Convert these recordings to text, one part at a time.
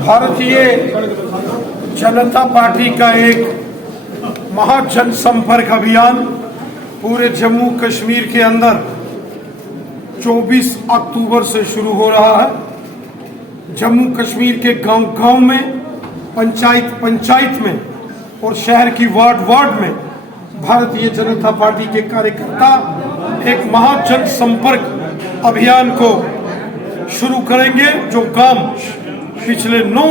Bharatiya Janata party का एक महाजन संपर्क अभियान पूरे जम्मू कश्मीर के अंदर 24 अक्टूबर से शुरू हो रहा है। जम्मू कश्मीर के गांव-गांव में, पंचायत में और शहर की वार्ड में भारतीय जनता पार्टी के कार्यकर्ता एक महाजन संपर्क अभियान को शुरू करेंगे, जो काम पिछले 9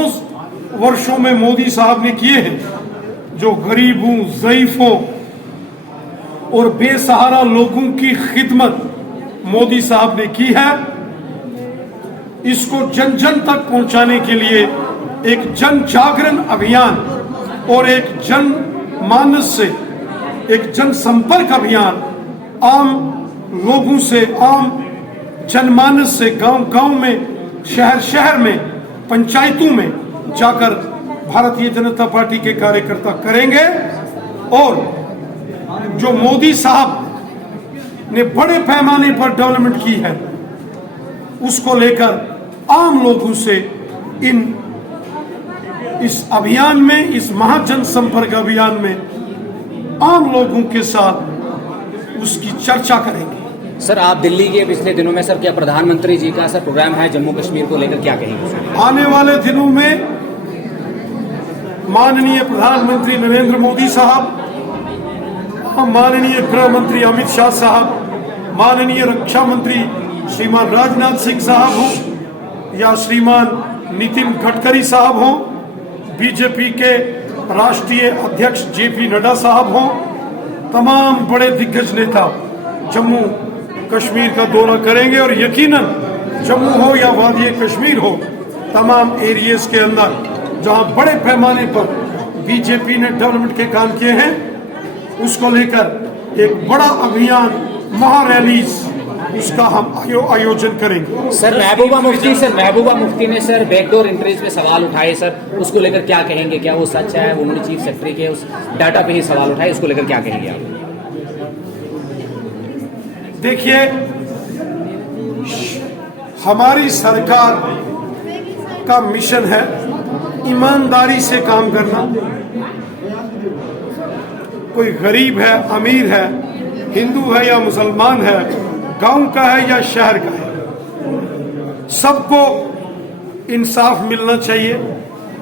वर्षों में मोदी साहब ने किए हैं, जो गरीबों, ज़ईफों और बेसहारा लोगों की खिदमत मोदी साहब ने की है। इसको जन जन तक पहुंचाने के लिए एक जन जागरण अभियान और एक जनमानस से एक जनसंपर्क अभियान आम लोगों से, आम जनमानस से गांव-गांव में, शहर में, पंचायतों में जाकर भारतीय जनता पार्टी के कार्यकर्ता करेंगे। और जो मोदी साहब ने बड़े पैमाने पर डेवलपमेंट की है, उसको लेकर आम लोगों से इस अभियान में, इस महाजन संपर्क अभियान में आम लोगों के साथ उसकी चर्चा करेंगे। सर, आप दिल्ली के पिछले दिनों में सर, क्या प्रधानमंत्री जी का सर प्रोग्राम है जम्मू कश्मीर को लेकर, क्या कहेंगे? आने वाले दिनों में माननीय प्रधानमंत्री नरेंद्र मोदी साहब, माननीय गृह मंत्री अमित शाह साहब, माननीय रक्षा मंत्री श्रीमान राजनाथ सिंह साहब हों या श्रीमान नितिन गडकरी साहब हों, बीजेपी के राष्ट्रीय अध्यक्ष जेपी नड्डा साहब हों, तमाम बड़े दिग्गज नेता जम्मू कश्मीर का दौरा करेंगे। और यकीनन जम्मू हो या वादी कश्मीर हो, तमाम एरियाज के अंदर जहां बड़े पैमाने पर बीजेपी ने डेवलपमेंट के काम किए हैं, उसको लेकर एक बड़ा अभियान, महारैलीज, उसका हम आयोजन करेंगे। सर, महबूबा मुफ्ती ने सर बैकडोर एंट्रीज पे सवाल उठाए सर, उसको लेकर क्या कहेंगे? क्या वो सच है? उन्होंने चीफ सेक्रेटरी के उस डाटा पे ही सवाल उठाए, उसको लेकर क्या कहेंगे आप? देखिए, हमारी सरकार का मिशन है ईमानदारी से काम करना। कोई गरीब है, अमीर है, हिंदू है या मुसलमान है, गांव का है या शहर का है, सबको इंसाफ मिलना चाहिए।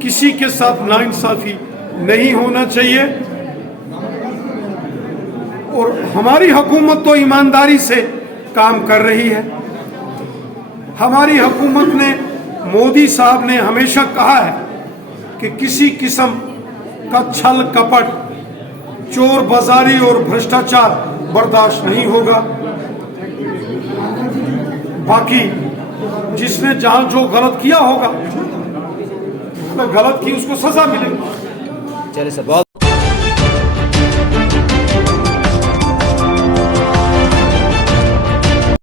किसी के साथ नाइंसाफी नहीं होना चाहिए। और हमारी हुकूमत तो ईमानदारी से काम कर रही है। हमारी हुकूमत ने, मोदी साहब ने हमेशा कहा है कि किसी किस्म का छल कपट, चोर बाजारी और भ्रष्टाचार बर्दाश्त नहीं होगा। बाकी जिसने जहां जो गलत किया होगा, गलत की उसको सजा मिलेगी। चलिए सर, बहुत